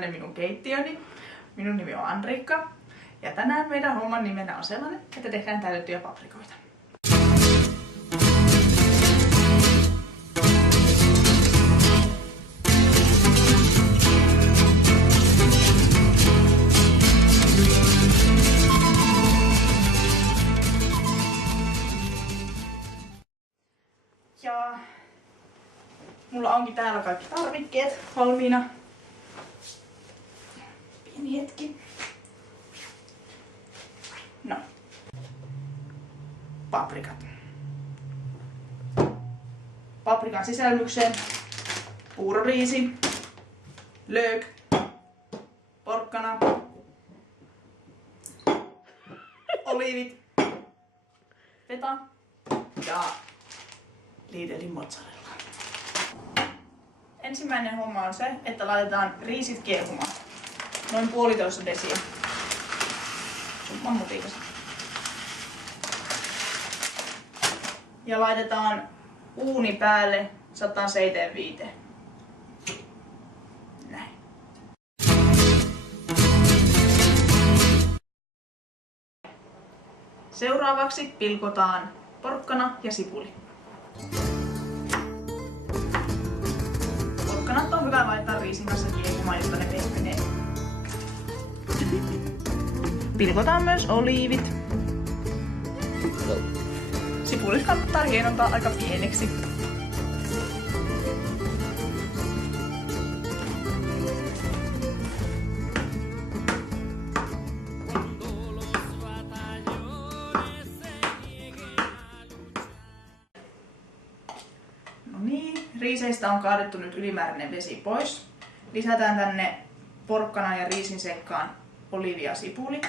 tänne minun keittiöni. Minun nimi on Anriikka. Ja tänään meidän homman nimenä on sellainen, että tehdään täytettyjä paprikoita. Ja mulla onkin täällä kaikki tarvikkeet valmiina. Pieni hetki. No. Paprikat. Paprikan sisälmykseen puuroriisi, lök, porkkana, oliivit, feta ja Lidlin mozzarella. Ensimmäinen homma on se, että laitetaan riisit kiehumaan. Noin 1,5 desiä. Summan mutikasta. Ja laitetaan uuni päälle 175. Näin. Seuraavaksi pilkotaan porkkana ja sipuli. Porkkanat on hyvä laittaa riisin kanssa kiehumaan, jotta ne pehmenee. Pilkotaan myös oliivit. Sipulis kannattaa hienontaa aika pieneksi. No niin, riiseistä on kaadettu nyt ylimääräinen vesi pois. Lisätään tänne porkkana ja riisin sekaan oliivi ja sipuli.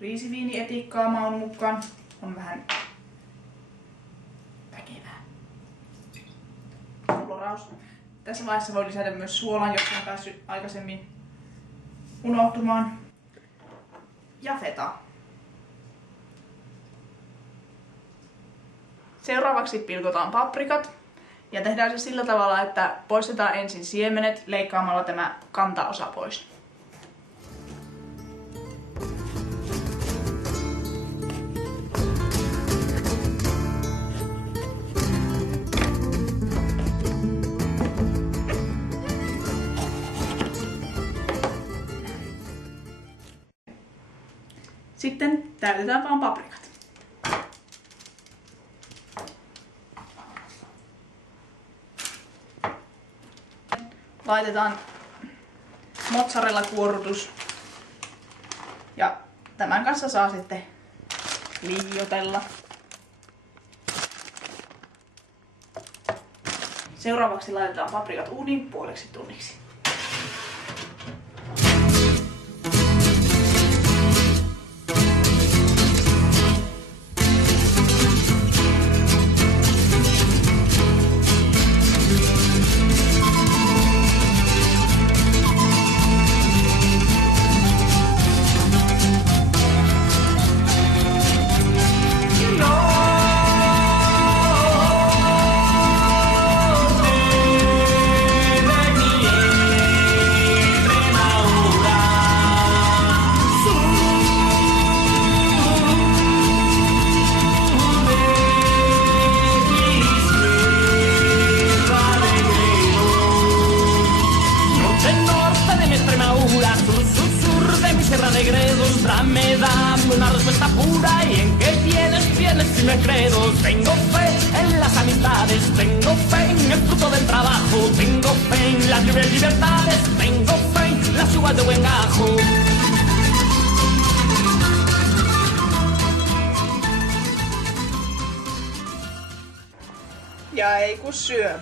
Riisiviinietikkaa maun mukaan. On vähän väkevää. Kloraus. Tässä vaiheessa voi lisätä myös suolan, jos on päässyt aikaisemmin unohtumaan. Ja feta. Seuraavaksi pilkotaan paprikat. Ja tehdään se sillä tavalla, että poistetaan ensin siemenet leikkaamalla tämä kantaosa pois. Sitten täytetään vaan paprikat. Laitetaan mozzarella kuorutus ja tämän kanssa saa sitten liioitella. Seuraavaksi laitetaan paprikat uuniin 0,5 tunniksi. Dame una respuesta pura y en que tienes si me credo. Tengo fe en las amistades, tengo fe en el fruto del trabajo, tengo fe en las libres libertades, tengo fe en las uvas de buen gajo. Ja ei kun syö.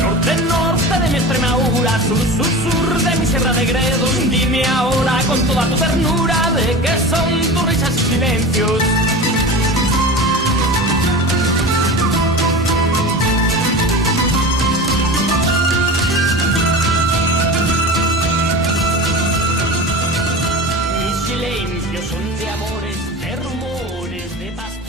Norte de mi Extremadura, sur de mi sierra de Gredos. Dime ahora con toda tu ternura de qué son tus risas y silencios. Mis silencios son de amores, de rumores, de pasión.